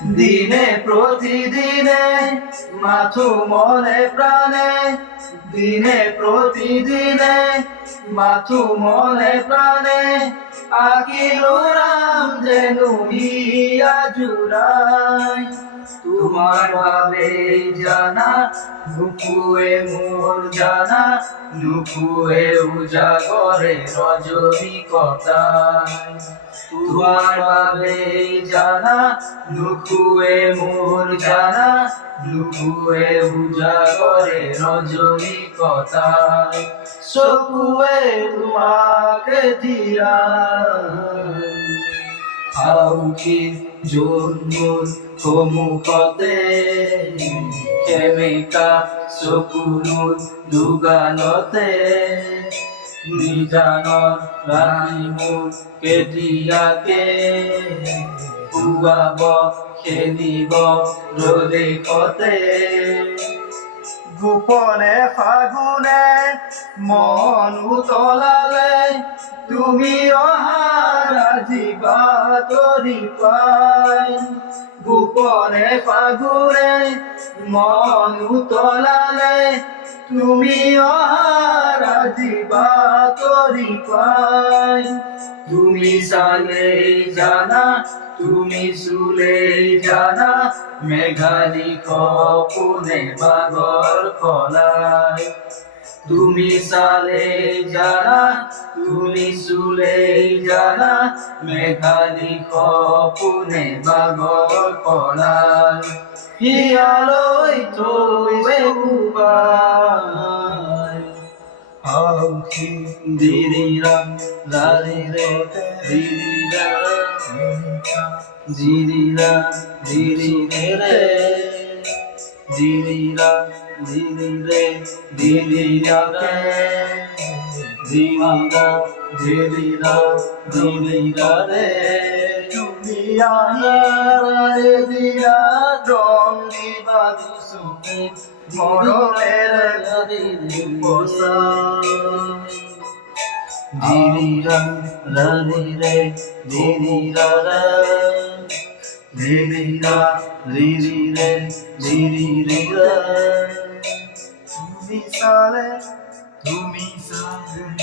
দিনে প্রতিদিনে মাথু মনে প্রাণে, দিনে প্রতিদিনে মাথু মনে প্রাণে, আকিল রাম যেন হিয়া জুড়াই। তোমার ভাবে জানা নুপুয়ে মোর জানা, নুপুয়ে উজাগরে রজনী কটায়। তোমার ভাবে জানা নুপুয়ে মোর জানা, নুপুয়ে উজাগরে রজনী কটায়। চকুয়ে তোমাকে দিয়া আউকি জন্মুর সন্মুখতে, সেমেকা চকুনুৰ দুগানতে, নিজানৰ ৰাণী মোৰ কেতিয়াকে খুৱাব খেলিব ৰদেশতে। গোপনে ফাগুনে মন উতলালে, তুমি অহাৰ আজি বাতৰি পাই। গোপনে ফাগুনে মন উতলালে, তুমি অহাৰ আজি বাতৰি পাই। তুমি চালেই জানা, তুমি চুলেই জানা, মেঘালী সপোনে বাগৰ সলাই। তুমি চালেই জানা, তুমি চুলেই জানা, মেঘালী সপোনে বাগৰ সলাই। হিয়ালৈ থৈ কোবাই আউকি দিৰিৰা লাৰিৰে দিৰিৰা, জিৰিৰা দিৰিৰে জিৰিৰা দিৰিৰে দিৰিৰাকে, জিৰিৰা জিৰিৰা দিৰিৰাৰে। তুমি আহাৰে দিয়া ৰং দিবা দিছো মৰমেৰে বচা। জিৰিৰা লাৰিৰে জিৰিৰাৰে, জিৰিৰা জিৰিৰে জিৰিৰে। তুমি চালে